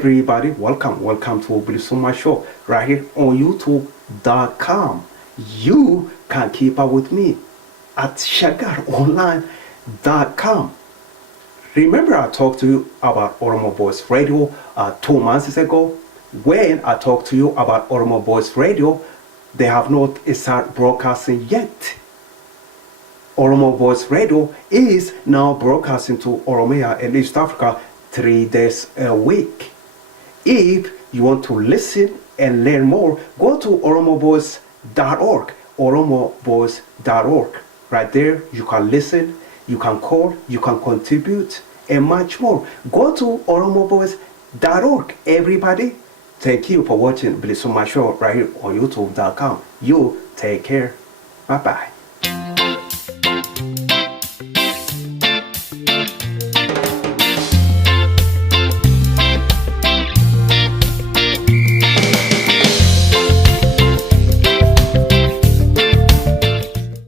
everybody, welcome to Bilisuma Show right here on YouTube.com. You can keep up with me at shagaronline.com. Remember I talked to you about Oromo Voice Radio 2 months ago. When I talked to you about Oromo Voice Radio, they have not started broadcasting yet. Oromo Voice Radio is now broadcasting to Oromia and East Africa 3 days a week. If you want to listen and learn more, go to oromovoice.org, oromovoice.org. Right there, you can listen, you can call, you can contribute, and much more. Go to oromovoice.org. Everybody, thank you for watching Bilisuma Show right here on YouTube.com. You take care. Bye-bye.